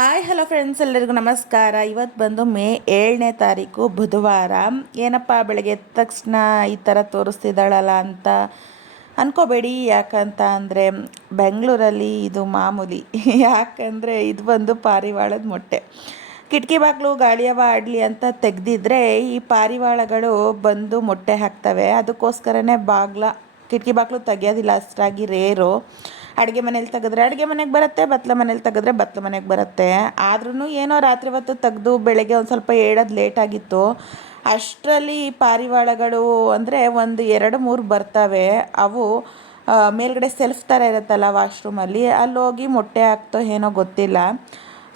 Hi hello friends, ಎಲ್ಲರಿಗೂ ನಮಸ್ಕಾರ. ಇವತ್ತು ಬಂದು ಮೇ 7ನೇ ತಾರೀಕು ಬುಧವಾರ. ಏನಪ್ಪ ಬೆಳಗ್ಗೆ ಎದ್ದ ತಕ್ಷಣ ಈ ಥರ ತೋರಿಸ್ತಿದ್ದಾಳಲ್ಲ ಅಂತ ಅಂದ್ಕೋಬೇಡಿ. ಯಾಕಂತ ಅಂದರೆ ಬೆಂಗಳೂರಲ್ಲಿ ಇದು ಮಾಮೂಲಿ. ಯಾಕಂದರೆ ಇದು ಬಂದು ಪಾರಿವಾಳದ ಮೊಟ್ಟೆ. ಕಿಟಕಿ ಬಾಗಿಲು ಗಾಳಿಯವ ಆಡಲಿ ಅಂತ ತೆಗೆದಿದ್ರೆ ಈ ಪಾರಿವಾಳಗಳು ಬಂದು ಮೊಟ್ಟೆ ಹಾಕ್ತವೆ. ಅದಕ್ಕೋಸ್ಕರನೇ ಕಿಟಕಿ ಬಾಗಿಲು ತೆಗಿಯೋದಿಲ್ಲ, ಅಷ್ಟಾಗಿ ರೇರು. ಅಡುಗೆ ಮನೇಲಿ ತೆಗೆದ್ರೆ ಅಡುಗೆ ಮನೆಗೆ ಬರುತ್ತೆ, ಬತ್ತಲ ಮನೇಲಿ ತೆಗೆದ್ರೆ ಬತ್ತಲ ಮನೆಗೆ ಬರುತ್ತೆ. ಆದ್ರೂ ಏನೋ ರಾತ್ರಿ ಹೊತ್ತು ತೆಗೆದು ಬೆಳಗ್ಗೆ ಒಂದು ಸ್ವಲ್ಪ ಏಳೋದು ಲೇಟಾಗಿತ್ತು. ಅಷ್ಟರಲ್ಲಿ ಪಾರಿವಾಳಗಳು ಅಂದರೆ ಒಂದು 2-3 ಬರ್ತವೆ. ಅವು ಮೇಲ್ಗಡೆ ಸೆಲ್ಫ್ ಥರ ಇರುತ್ತಲ್ಲ ವಾಶ್ರೂಮಲ್ಲಿ, ಅಲ್ಲಿ ಹೋಗಿ ಮೊಟ್ಟೆ ಹಾಕ್ತೋ ಏನೋ ಗೊತ್ತಿಲ್ಲ.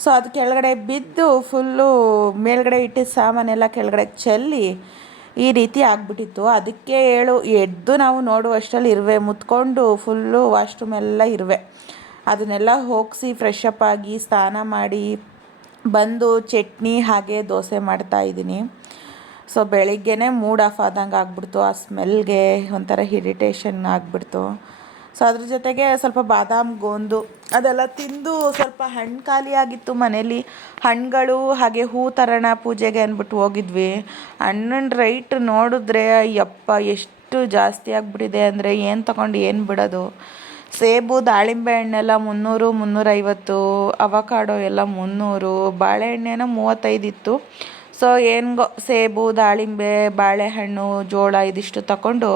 ಸೊ ಅದು ಕೆಳಗಡೆ ಬಿದ್ದು ಫುಲ್ಲು ಮೇಲ್ಗಡೆ ಇಟ್ಟಿದ್ದ ಸಾಮಾನೆಲ್ಲ ಕೆಳಗಡೆ ಚೆಲ್ಲಿ ಈ ರೀತಿ ಆಗಿಬಿಟ್ಟಿತ್ತು. ಅದಕ್ಕೆ ಎದ್ದು ನಾವು ನೋಡುವಷ್ಟರಲ್ಲಿ ಇರುವೆ ಮುತ್ಕೊಂಡು ಫುಲ್ಲು ವಾಶ್ರೂಮ್ ಎಲ್ಲ ಇರುವೆ. ಅದನ್ನೆಲ್ಲ ಹೋಗಿಸಿ ಫ್ರೆಶ್ ಅಪ್ ಆಗಿ ಸ್ನಾನ ಮಾಡಿ ಬಂದು ಚಟ್ನಿ ಹಾಗೆ ದೋಸೆ ಮಾಡ್ತಾಯಿದ್ದೀನಿ. ಸೊ ಬೆಳಿಗ್ಗೆನೇ ಮೂಡ್ ಆಫ್ ಆದಂಗೆ ಆಗ್ಬಿಡ್ತು. ಆ ಸ್ಮೆಲ್ಗೆ ಒಂಥರ ಇರಿಟೇಷನ್ ಆಗಿಬಿಡ್ತು. ಸೊ ಅದ್ರ ಜೊತೆಗೆ ಸ್ವಲ್ಪ ಬಾದಾಮ್ ಗೋಂದು ಅದೆಲ್ಲ ತಿಂದು ಸ್ವಲ್ಪ ಹಣ್ಣು ಖಾಲಿಯಾಗಿತ್ತು ಮನೇಲಿ. ಹಣ್ಣುಗಳು ಹಾಗೆ ಹೂ ತರೋಣ ಪೂಜೆಗೆ ಅಂದ್ಬಿಟ್ಟು ಹೋಗಿದ್ವಿ. ಹಣ್ಣಿನ ರೈಟ್ ನೋಡಿದ್ರೆ ಯಪ್ಪ ಎಷ್ಟು ಜಾಸ್ತಿ ಆಗಿಬಿಟ್ಟಿದೆ ಅಂದರೆ ಏನು ತಗೊಂಡು ಏನು ಬಿಡೋದು. ಸೇಬು ದಾಳಿಂಬೆ ಹಣ್ಣೆಲ್ಲ 300, 350, ಅವಕಾಡೋ ಎಲ್ಲ 300, ಬಾಳೆಹಣ್ಣೇನೋ 35 ಇತ್ತು. ಸೊ ಹೆಂಗೋ ಸೇಬು ದಾಳಿಂಬೆ ಬಾಳೆಹಣ್ಣು ಜೋಳ ಇದಿಷ್ಟು ತಗೊಂಡು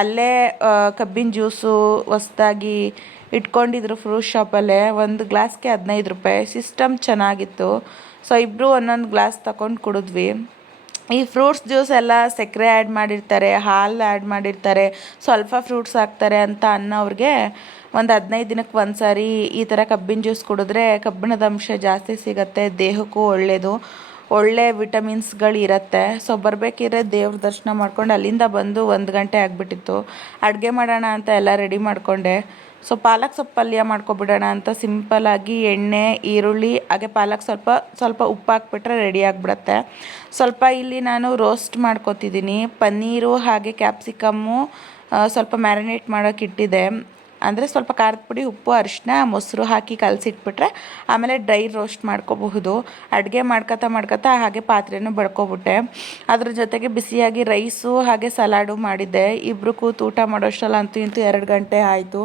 ಅಲ್ಲೇ ಕಬ್ಬಿನ ಜ್ಯೂಸು ಹೊಸ್ದಾಗಿ ಇಟ್ಕೊಂಡಿದ್ರು ಫ್ರೂಟ್ ಶಾಪಲ್ಲೇ. ಒಂದು ಗ್ಲಾಸ್ಗೆ 15 ರೂಪಾಯಿ. ಸಿಸ್ಟಮ್ ಚೆನ್ನಾಗಿತ್ತು. ಸೊ ಇಬ್ಬರು ಒಂದೊಂದು ಗ್ಲಾಸ್ ತಗೊಂಡು ಕುಡಿದ್ವಿ. ಈ ಫ್ರೂಟ್ಸ್ ಜ್ಯೂಸ್ ಎಲ್ಲ ಸಕ್ಕರೆ ಆ್ಯಡ್ ಮಾಡಿರ್ತಾರೆ, ಹಾಲು ಆ್ಯಡ್ ಮಾಡಿರ್ತಾರೆ, ಸ್ವಲ್ಪ ಫ್ರೂಟ್ಸ್ ಹಾಕ್ತಾರೆ ಅಂತ ಅನ್ನೋವ್ರಿಗೆ ಒಂದು 15 ದಿನಕ್ಕೆ ಒಂದು ಸಾರಿ ಈ ಥರ ಕಬ್ಬಿನ ಜ್ಯೂಸ್ ಕುಡಿದ್ರೆ ಕಬ್ಬಿಣದ ಅಂಶ ಜಾಸ್ತಿ ಸಿಗುತ್ತೆ, ದೇಹಕ್ಕೂ ಒಳ್ಳೆಯದು, ಒಳ್ಳೆ ವಿಟಮಿನ್ಸ್ಗಳು ಇರುತ್ತೆ. ಸೊ ಬರಬೇಕಿದ್ರೆ ದೇವ್ರ ದರ್ಶನ ಮಾಡ್ಕೊಂಡು ಅಲ್ಲಿಂದ ಬಂದು 1 ಗಂಟೆ ಆಗಿಬಿಟ್ಟಿತ್ತು. ಅಡುಗೆ ಮಾಡೋಣ ಅಂತ ಎಲ್ಲ ರೆಡಿ ಮಾಡಿಕೊಂಡೆ. ಸೊ ಪಾಲಕ್ ಸೊಪ್ಪು ಪಲ್ಯ ಮಾಡ್ಕೊಬಿಡೋಣ ಅಂತ ಸಿಂಪಲ್ಲಾಗಿ ಎಣ್ಣೆ ಈರುಳ್ಳಿ ಹಾಗೆ ಪಾಲಕ್ ಸ್ವಲ್ಪ ಉಪ್ಪು ಹಾಕ್ಬಿಟ್ರೆ ರೆಡಿ ಆಗಿಬಿಡತ್ತೆ. ಸ್ವಲ್ಪ ಇಲ್ಲಿ ನಾನು ರೋಸ್ಟ್ ಮಾಡ್ಕೊತಿದ್ದೀನಿ. ಪನ್ನೀರು ಹಾಗೆ ಕ್ಯಾಪ್ಸಿಕಮ್ಮು ಸ್ವಲ್ಪ ಮ್ಯಾರಿನೇಟ್ ಮಾಡೋಕೆ ಇಟ್ಟಿದ್ದೆ. ಅಂದರೆ ಸ್ವಲ್ಪ ಖಾರದ ಪುಡಿ ಉಪ್ಪು ಅರಿಶಿನ ಮೊಸರು ಹಾಕಿ ಕಲಸಿಟ್ಬಿಟ್ರೆ ಆಮೇಲೆ ಡ್ರೈ ರೋಸ್ಟ್ ಮಾಡ್ಕೋಬಹುದು. ಅಡುಗೆ ಮಾಡ್ಕೊತಾ ಹಾಗೆ ಪಾತ್ರೆನೂ ಬಡ್ಕೊಬಿಟ್ಟೆ. ಅದ್ರ ಜೊತೆಗೆ ಬಿಸಿಯಾಗಿ ರೈಸು ಹಾಗೆ ಸಲಾಡು ಮಾಡಿದ್ದೆ. ಇಬ್ಬರು ಕೂತು ಊಟ ಮಾಡೋಷ್ಟಲ್ಲ ಅಂತೂ ಇಂತೂ 2 ಗಂಟೆ ಆಯಿತು.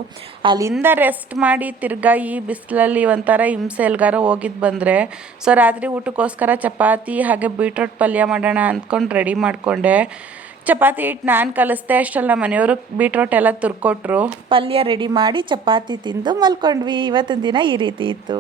ಅಲ್ಲಿಂದ ರೆಸ್ಟ್ ಮಾಡಿ ತಿರ್ಗಾ ಈ ಬಿಸಿಲಲ್ಲಿ ಒಂಥರ ಹಿಂಸೆ ಎಲ್ಗಾರ ಹೋಗಿದ್ದು ಬಂದರೆ. ಸೊ ರಾತ್ರಿ ಊಟಕ್ಕೋಸ್ಕರ ಚಪಾತಿ ಹಾಗೆ ಬೀಟ್ರೋಟ್ ಪಲ್ಯ ಮಾಡೋಣ ಅಂದ್ಕೊಂಡು ರೆಡಿ ಮಾಡಿಕೊಂಡೆ. ಚಪಾತಿ ಹಿಟ್ಟು ನಾನು ಕಲಿಸ್ದೆ, ಅಷ್ಟರಲ್ಲಿ ನಮ್ಮ ಮನೆಯವರು ಬೀಟ್ರೋಟ್ ಎಲ್ಲ ತುರ್ಕೊಟ್ರು. ಪಲ್ಯ ರೆಡಿ ಮಾಡಿ ಚಪಾತಿ ತಿಂದು ಮಲ್ಕೊಂಡ್ವಿ. ಇವತ್ತಿನ ದಿನ ಈ ರೀತಿ ಇತ್ತು.